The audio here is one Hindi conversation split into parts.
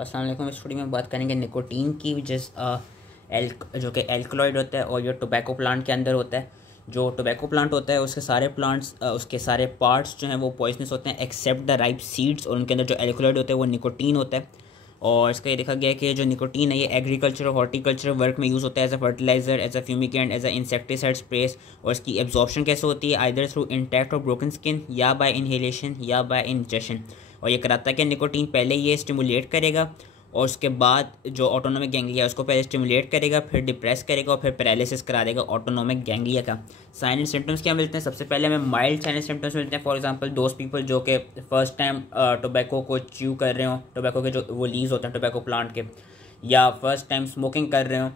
तो अस्सलाम वालेकुम। इस वीडियो में बात करेंगे निकोटीन की, जो कि एल्कलॉइड होता है और ये टोबैको प्लांट के अंदर होता है। जो टोबैको प्लांट होता है उसके सारे प्लांट्स उसके सारे पार्ट्स जो हैं वो पॉइजनस होते हैं एक्सेप्ट द राइप सीड्स, और उनके अंदर जो एल्कलॉइड होता है वो निकोटीन होता है। और इसका ये देखा गया है कि जो निकोटीन है ये एग्रीकल्चर और हॉर्टिकल्चर वर्क में यूज़ होता है as a fertiliser, as a fumigant, as a insecticide sprays. और इसकी एब्जॉर्प्शन कैसे होती है, आइदर थ्रू इंटैक्ट और ब्रोकन स्किन, या बाय इनहेलेशन या बाय इंजेक्शन। और ये कराता है कि निकोटीन पहले ये स्टिमुलेट करेगा और उसके बाद जो ऑटोनोमिक गैंग्लिया है उसको पहले स्टिमुलेट करेगा, फिर डिप्रेस करेगा और फिर पैरालिसिस करा देगा ऑटोनोमिक गैंग्लिया का। साइन एंड सिम्टम्स क्या मिलते हैं? सबसे पहले हमें माइल्ड साइन एंड सिम्टम्स मिलते हैं। फॉर एग्जांपल दोज पीपल जो कि फर्स्ट टाइम टोबैको को च्यू कर रहे हो, टोबैको के जो वो लीव्स होते हैं टोबैको प्लांट के, या फर्स्ट टाइम स्मोकिंग कर रहे हो,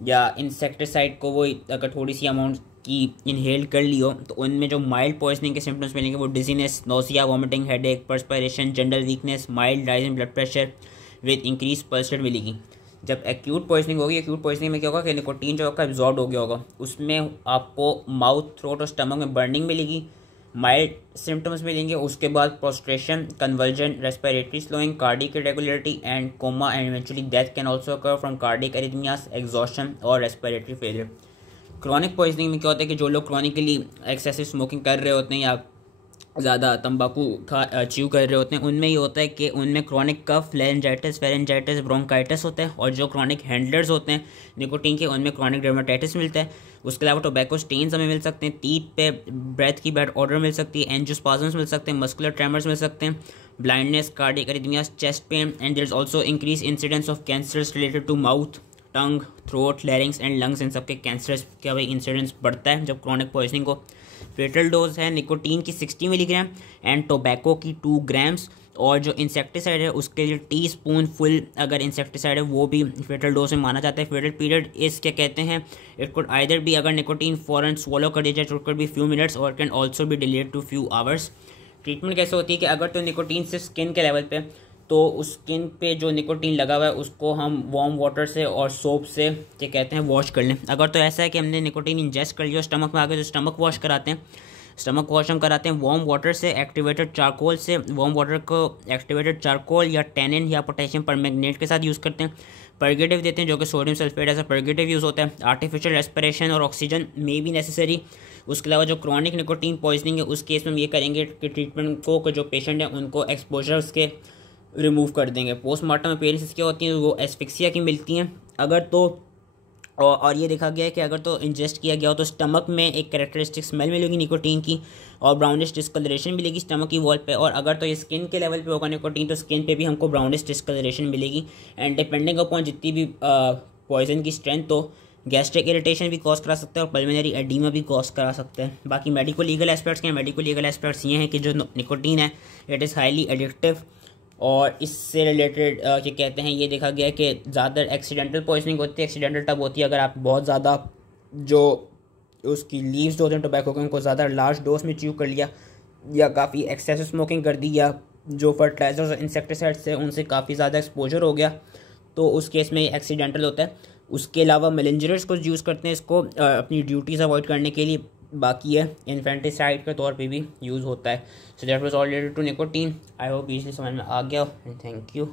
या इंसेक्टिसाइड को वो अगर थोड़ी सी अमाउंट की इनहेल कर ली हो, तो उनमें जो माइल्ड पॉइजनिंग के सिम्टम्स मिलेंगे वो dizziness, nausea, vomiting, headache, perspiration, general weakness, mild rise in blood pressure with increase pulse rate मिलेगी। जब एक्यूट पॉइजनिंग होगी, एक्यूट पॉइजनिंग में क्या होगा कि निकोटीन जो आपका एब्जॉर्ब हो गया होगा, उसमें आपको माउथ, थ्रोट और स्टमक में बर्निंग मिलेगी, माइल्ड सिम्टम्स मिलेंगे। उसके बाद prostration, convulsion, respiratory slowing, cardiac irregularity and coma, and eventually death can also occur from cardiac arrhythmias, exhaustion और रेस्पिरेटरी फेलियर। क्रॉनिक पॉइजनिंग में क्या होता है कि जो लोग क्रॉनिकली एक्सेसिव स्मोकिंग कर रहे होते हैं या ज़्यादा तंबाकू च्यू कर रहे होते हैं, उनमें ये होता है कि उनमें chronic cough, laryngitis, pharyngitis, bronchitis होता है। और जो क्रॉनिक हैंडलर्स होते हैं निकोटीन के, उनमें क्रॉनिक डर्माटाइटिस मिलता है। उसके अलावा टोबैको स्टेन्स हमें मिल सकते हैं, टीथ पे ब्रेथ की बैड ऑर्डर मिल सकती है, एंजियोस्पाज्म्स मिल सकते हैं, मस्कुलर ट्रेमर्स मिल सकते हैं, blindness, cardiac arrhythmias, chest pain, and there is also increase incidence of cancers related to mouth, tongue, throat, larynx and lungs. इन सबके कैंसर्स का भाई इंसिडेंस बढ़ता है जब क्रॉनिक पॉइजनिंग को। फेटल डोज है निकोटीन की 60 मिलीग्राम एंड टोबैको की 2 ग्राम्स। और जो इंसेक्टिसाइड है उसके लिए टीस्पून फुल अगर इंसेक्टिसाइड है वो भी फेटल डोज में माना जाता है। फेटल पीरियड इस क्या कहते हैं, इट कुड आइदर भी, अगर निकोटीन फॉरन स्वॉलो कर दिया जाए तो it could be few minutes और कैन ऑल्सो भी delayed to few hours. Treatment कैसे होती है कि अगर तो निकोटीन सिर्फ स्किन के लेवल पे, तो उस स्किन पे जो निकोटीन लगा हुआ है उसको हम वार्म वाटर से और सोप से क्या कहते हैं वॉश कर लें। अगर तो ऐसा है कि हमने निकोटीन इंजेस्ट कर लिया स्टमक में आ गया तो स्टमक वॉश कराते हैं। स्टमक वॉश हम कराते हैं वार्म वाटर से, एक्टिवेटेड चारकोल से। वार्म वाटर को एक्टिवेटेड चारकोल या टेनिन या पोटेशियम परमैंगनेट के साथ यूज़ करते हैं। पर्गेटिव देते हैं जो कि sodium sulphate as a purgative use होता है। आर्टिफिशियल रेस्पिरेशन और ऑक्सीजन में भी नेसेसरी। उसके अलावा जो क्रॉनिक निकोटीन पॉइजनिंग है उस केस में हम ये करेंगे कि ट्रीटमेंट को जो पेशेंट है उनको एक्सपोजर्स के रिमूव कर देंगे। पोस्टमार्टम अपीयरेंसेस क्या होती हैं, वो एस्फिक्सिया की मिलती हैं अगर तो। और ये देखा गया है कि अगर तो इंजेस्ट किया गया हो तो स्टमक में एक कैरेक्टरिस्टिक स्मेल मिलेगी निकोटीन की, और ब्राउनिश डिस्कलरेशन मिलेगी स्टमक की वॉल पे। और अगर तो ये स्किन के लेवल पे होगा निकोटीन तो स्किन पे भी हमको ब्राउनिश डिस्कलरेशन मिलेगी। एंड डिपेंडिंग अपॉन जितनी भी पॉइजन की स्ट्रेंथ, तो गैस्ट्रिक इरिटेशन भी कॉज करा सकता है और पल्मोनरी एडीमा भी कॉज करा सकता है। बाकी मेडिको लीगल एस्पेक्ट्स क्या हैं? मेडिको लीगल एस्पेक्ट्स ये हैं कि जो निकोटीन है इट इज़ हाईली एडिक्टिव, और इससे रिलेटेड क्या कहते हैं ये देखा गया है कि ज़्यादा एक्सीडेंटल पॉइजनिंग होती है। एक्सीडेंटल तब होती है अगर आप बहुत ज़्यादा जो उसकी लीव्स जो होते हैं टोबैको के उनको ज़्यादा लार्ज डोज में च्यू कर लिया, या काफ़ी एक्सेसिव स्मोकिंग कर दी, या जो फर्टिलाइजर्स और इंसेक्टिसाइड्स है उनसे काफ़ी ज़्यादा एक्सपोजर हो गया, तो उस केस में एक्सीडेंटल होता है। उसके अलावा मेलेंजरस को यूज़ करते हैं इसको अपनी ड्यूटीज़ अवॉइड करने के लिए। बाकी है इन्फेंटिसाइड के तौर पे भी यूज़ होता है। So that was all related to nicotine. I hope easily समझ में आ गया। Thank you.